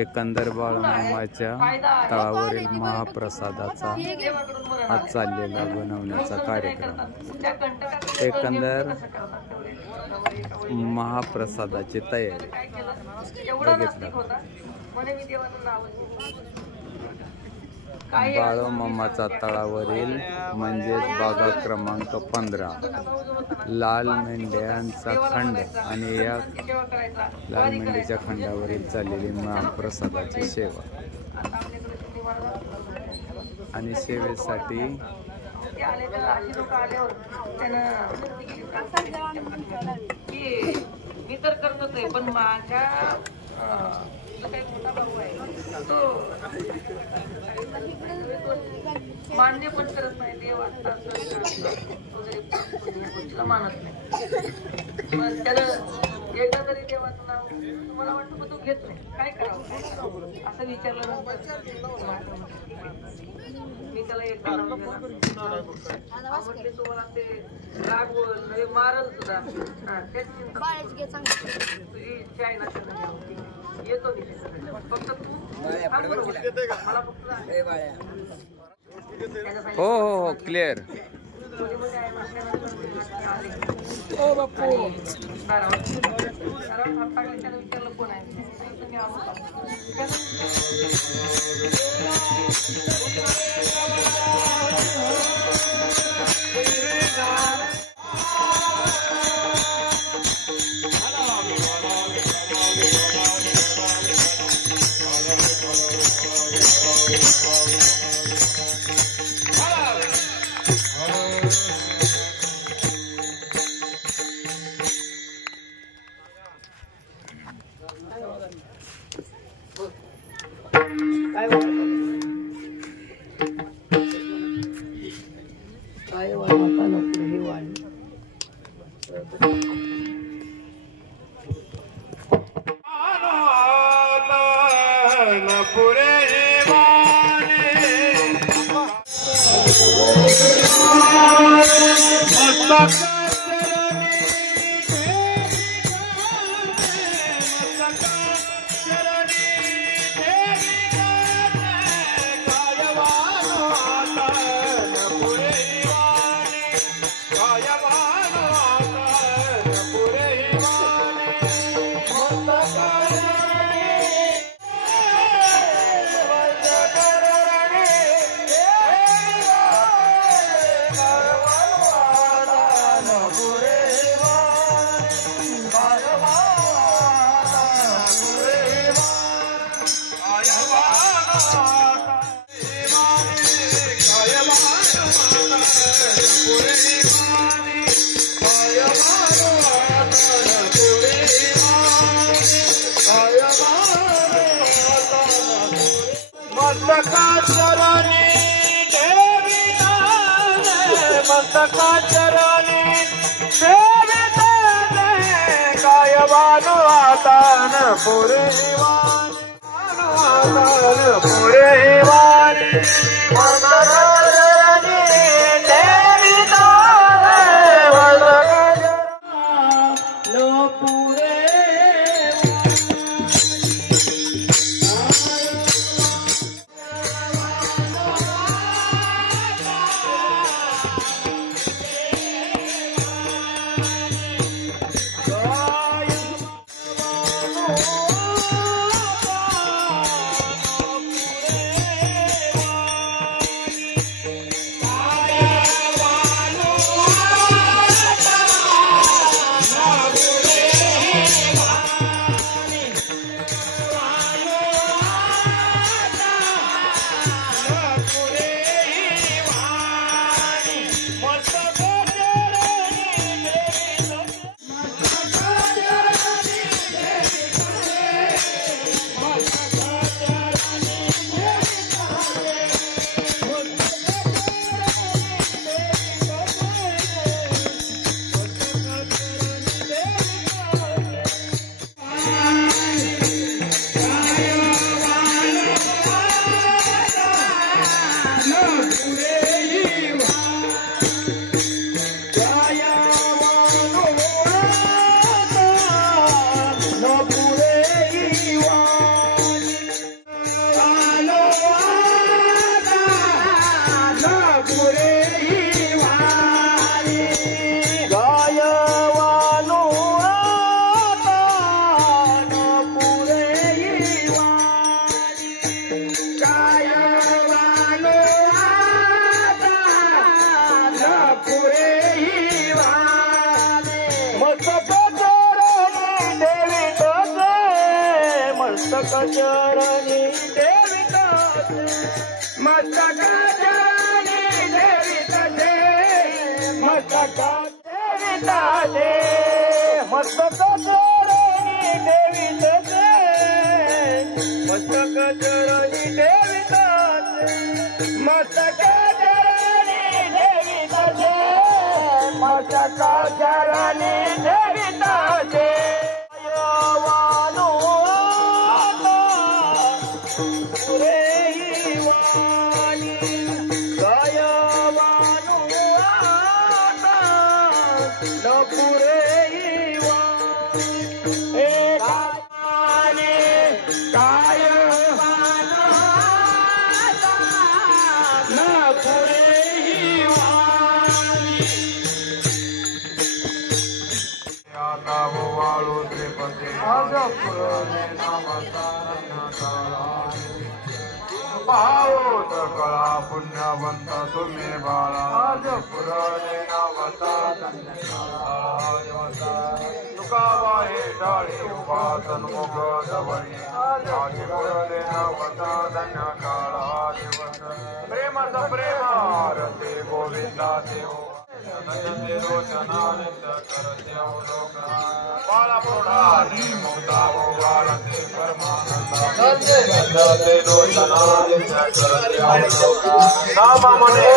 एकंदर बाळूमामाच्या तळावरील महाप्रसादाचा आज चाललेला बनवण्याचा कार्यक्रम। एकंदर महाप्रसादाची तयारी बघितलं। बाळूमामाचा तळावरील म्हणजेच भाग क्रमांक 15 लाल मेंढ्यांचा खंड आणि या लाल मेंढीच्या खंडावरील चाललेली महाप्रसादाची सेवा आणि सेवेसाठी मी तर करत होते पण माझ्या मान्य पण करत नाही देव आता वगैरे मानत नाही त्याला एकदा तरी देवाचं नाव तुम्हाला वाटतं मग तो घेत नाही काय करावं असं विचारलं मी त्याला एकदा म्हटले तुम्हाला ते राग मारल सुद्धा तुझी इच्छा आहे ना येतो फक्त तू मला फक्त हो हो हो क्लिअर। ओ बापू विचारलं कोण आहे मस्तक चरणी देविताचे मस्तक चरणी देविताचे मस्तक देविताचे मस्तक चरणी देविताचे मस्तक चरणी देविताचे मस्तक चरणी देविताचे मस्तक चरणी देविताचे कळा पुण्यवंत तुम्ही बाळा पुरणे नामता तुकाबाई टाळी उभा सन्मुख जवळी आजी पुरणे नामता धन्य काळा दिवस प्रेमाच प्रेम रते गोविंदा देव बाळा पुढारी मुक्ता बाळते नामा मने